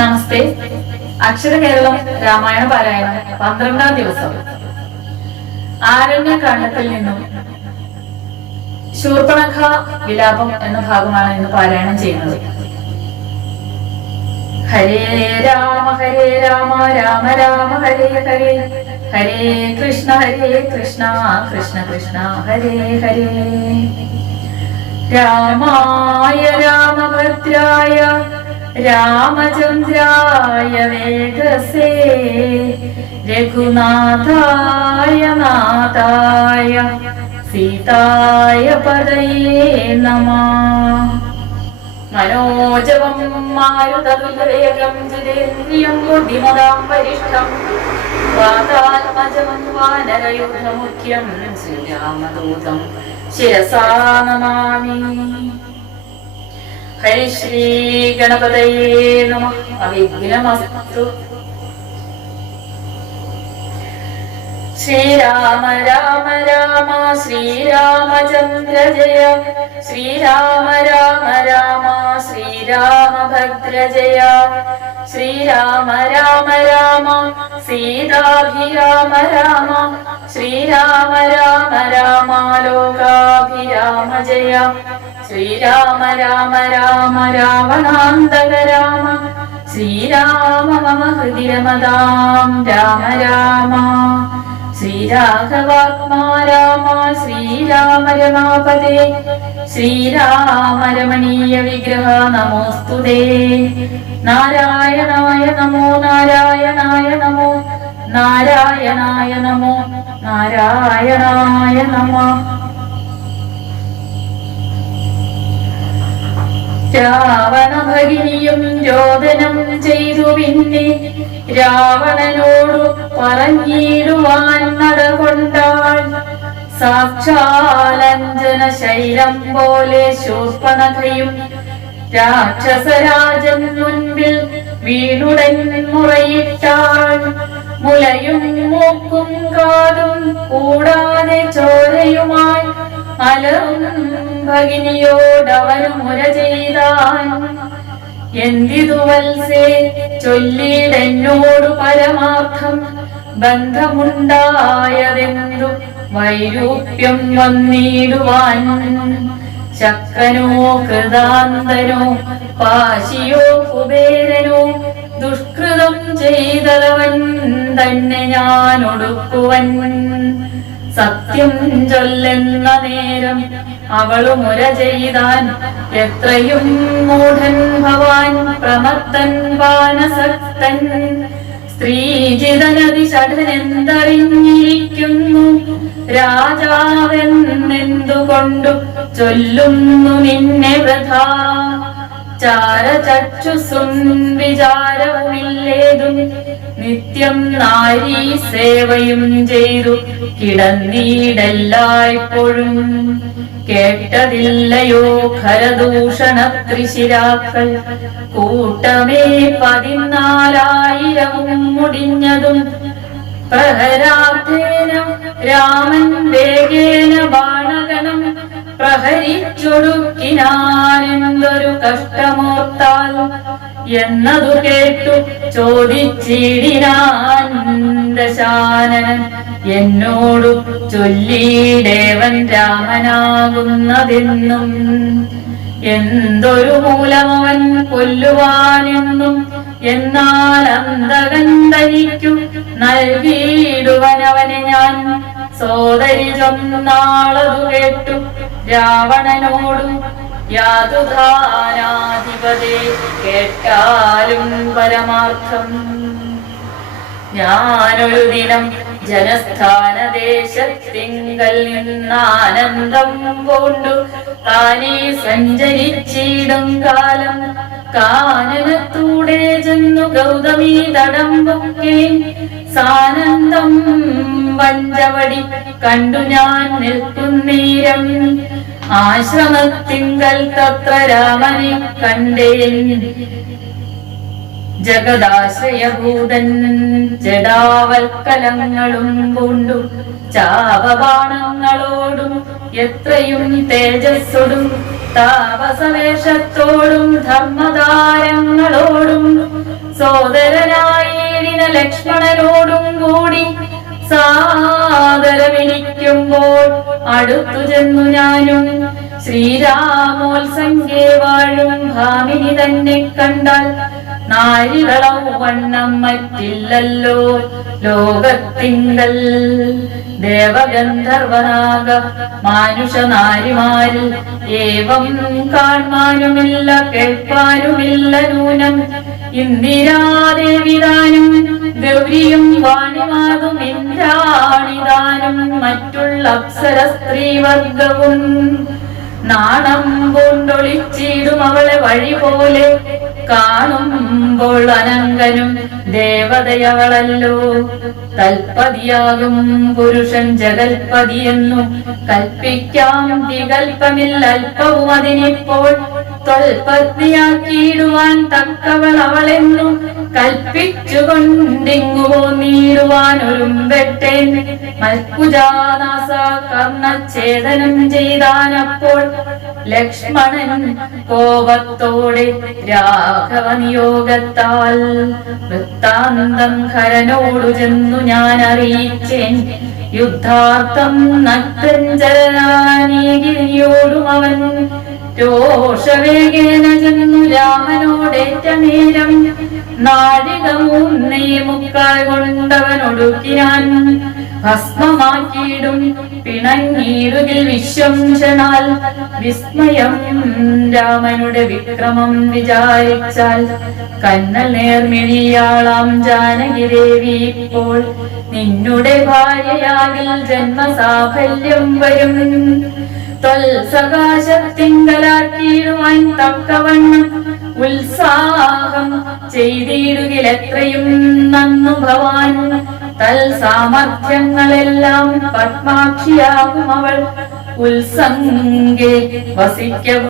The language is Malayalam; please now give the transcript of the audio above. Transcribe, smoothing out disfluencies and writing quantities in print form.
നമസ്തേ. അക്ഷര കേരളം രാമായണ പാരായണം 12ാം ദിവസം. ആരണ്യകാണ്ഡത്തിൽ നിന്നും ശൂർപ്പണഖ വിലാപം എന്ന ഭാഗമാണ് ഇന്ന് പാരായണം ചെയ്യുന്നത്. ഹരേ രാമ രാമ രാമ ഹരേ ഹരേ, ഹരേ കൃഷ്ണ കൃഷ്ണ കൃഷ്ണ ഹരേ ഹരേ. രാമായ രാമഭദ്രായ രാമചന്ദ്രായ വേഗസേ, രഘുനാഥായ നാഥായ സീതായ പദയേ നമഃ. മനോജവം മാരുതതുല്യവേഗം ജിതേന്ദ്രിയം ബുദ്ധിമതാം വരിഷ്ഠം, വാതാത്മജം വാനരയൂഥമുഖ്യം ശ്രീരാമദൂതം ശിരസാ നമാമി. ഹരി ശ്രീ ഗണപതയേ നമഃ. അവിഘ്നമസ്തു. ശ്രീരാമ രാമ രാമ ശ്രീരാമചന്ദ്ര ജയ, ശ്രീരാമ രാമ രാമ ശ്രീരാമഭദ്ര ജയ, ശ്രീരാമ രാമ രാമ സീതാഭിരാമ രാമ, ശ്രീരാമ രാമ രാമ ലോകാഭിരാമ ജയ, ശ്രീരാമ രാമ രാമ രാവണാന്തക രാമ, ശ്രീരാമ മമ ഹൃദി രമതാം രാമ രാമ, ശ്രീരാഘവാത്മാ രാമ ശ്രീരാമ രമാപദേ, ശ്രീരാമ രമണീയ വിഗ്രഹ നമോസ്തുതേ. നാരായണായ നമോ നാരായണായ നമോ നാരായണായ നമോ നാരായണായ നമഃ. രാവണ ഭഗിനിയും രോദനം ചെയ്തു പിന്നെ രാവണനോടു പറഞ്ഞിടുവാൻ നടകൊണ്ടാൾ. സാക്ഷാലഞ്ജന ശൈലം പോലെ ശൂർപ്പണഖയും രാക്ഷസരാജൻ മുൻപിൽ വീണുടൻ മുറയിട്ടാൾ. മുലയും മൂക്കും കാതും കൂടാതെ ചോരയുമായി അലറും ഭഗിനിയോടവനു മുര ചെയ്താൻ. എന്തിതു വത്സേ ചൊല്ലിയിടെന്നോടു പരമാർത്ഥം, ബന്ധമുണ്ടായതെന്തു വൈരൂപ്യം വന്നിടുവാൻ. ചക്രനോ കൃതാന്തനോ പാശിയോ കുബേരനോ, ദുഷ്കൃതം ചെയ്തവൻ തന്നെ ഞാൻ ഒടുക്കുവൻ. സത്യം ചൊല്ലെന്ന നേരം അവളു മുര ചെയ്താൻ. എത്രയും മൂഢൻ ഭവാൻ പ്രമത്തൻ വാനസക്തൻ, സ്ത്രീജിതനതിഷഠനെന്തറിഞ്ഞിരിക്കുന്നു. രാജാവെന്നെന്തുകൊണ്ടു ചൊല്ലുന്നു നിന്നെ വൃഥാ. ചാരചക്ഷുസും വിചാരവുമില്ലേതും, നിത്യം നാരീ സേവയും ചെയ്തു കിടന്നീടെല്ലായ്പ്പോഴും. കേട്ടതില്ലയോ ഖരദൂഷണ ത്രിശിരാക്കൾ, കൂട്ടമേ 14,000 മുടിഞ്ഞതും. പ്രഹരാർത്ഥേന രാമൻ വേഗേന ബാണഗണം പ്രഹരിച്ചൊടുക്കിനാനെന്തൊരു കഷ്ടമോർത്താൽ. എന്നതു കേട്ടു ചോദിച്ചിടിനാൻ ദശാനനൻ, എന്നോടു ചൊല്ലിയിടേവൻ രാമനാകുന്നതെന്നും. എന്തൊരു മൂലമവൻ കൊല്ലുവാനെന്നും, എന്നാൽ അന്തകൻ തനിക്കു നൽകിയിടുവനവനെ ഞാൻ. സോദരി ചൊന്നാളതു കേട്ടു രാവണനോടു, യാതുധാനാധിപതേ കേട്ടാലും പരമാർത്ഥം. ഞാനൊരു ദിനം ജനസ്ഥാനദേശത്തിങ്കൽ നിന്നാനന്ദം കൊണ്ടു താനേ സഞ്ചരിച്ചിടും കാലം. കാനനത്തൂടെ ചെന്നു ഗൗതമീ തടം പൊക്കെ സാനന്ദം പഞ്ചവടി കണ്ടു ഞാൻ നിൽക്കുന്നേരം. ആശ്രമത്തിങ്കൽ തത്ര രാമനെ കണ്ടേൻ. ജഗദാശ്രയഭൂതൻ ജഡാവൽക്കലങ്ങളും പൂണ്ടു ചാപബാണങ്ങളോടും എത്രയും തേജസ്സോടും താപസവേഷത്തോടും ധർമ്മധാരങ്ങളോടും സോദരനായേഴിന ലക്ഷ്മണനോടും കൂടി സാദരമെനിക്കുമ്പോൾ അടുത്തു ചെന്നു ഞാനും ശ്രീരാമോത്സംഗേ വാഴും ഭാമിനി തന്നെ കണ്ടാൽ നാരികളൗ വണ്ണം മറ്റില്ലല്ലോ ലോകത്തിങ്കൽ. ദേവഗന്ധർവനാഗ മാനുഷ നാരിമാരിൽ ഏവം കാൺമാനുമില്ല കേൾപ്പാനുമില്ല നൂനം. ഇന്ദിരാദേവിദാനും ഗൗരിയും വാണിമാതും ഇന്ദ്രാണിദാനും മറ്റുള്ള അപ്സര സ്ത്രീവർഗവും നാണം കൊണ്ടൊളിച്ചിടും അവളെ വഴി പോലെ കാണുമ്പോൾ അനങ്കനും ദേവതയവളല്ലോ. തൽപതിയാകും പുരുഷൻ ജഗൽപതിയെന്നു കൽപ്പിക്കാം വികൽപ്പമില്ല അല്പവും അതിനിപ്പോൾ. ത്വൽപത്നിയാക്കിയിടുവാൻ തക്കവൾ അവളെന്നു കൽപ്പിച്ചുകൊണ്ടിങ്ങു പോന്നിടുവാൻ ഒരുമ്പെട്ടേൻ. മൽക്കുജാനാസ കർണഛേദനം ചെയ്താനപ്പോൾ ലക്ഷ്മണൻ കോപത്തോടെ രാഘവ നിയോഗത്താൽ. വൃത്താന്തം ഹരനോടു ചെന്നു ഞാൻ അറിയിച്ചേൻ. യുദ്ധാർത്ഥം നക്തഞ്ചരനാനീകിരിയോടും അവൻ രോഷവേഗേന ചെന്നു രാമനോടേറ്റ നേരം. നാഴിക മൂന്നേ മുക്കാൽ കൊണ്ടവനൊടുക്കിനാൻ ഭസ്മമാക്കിയിടും പിണങ്ങിയിടുകിൽ വിശ്വംശനാൽ. വിസ്മയം രാമനുടെ വിക്രമം വിചാരിച്ചാൽ കന്നൽ നേർമിഴിയാളാം ജാനകിദേവി ഇപ്പോൾ നിന്നുടെ ഭാര്യയാകിൽ ജന്മസാഫല്യം വരും. ത്വൽസകാശത്തിങ്കലാക്കിയിടുവാൻ തക്കവണ്ണം ഉത്സാഹം ചെയ്തിടുകിലെത്രയും നന്നു ഭവാൻ. തൽ സാമർഥ്യങ്ങളെല്ലാം പത്മാക്ഷിയാകും അവൾ ഉത്സംഗേ വസിക്ക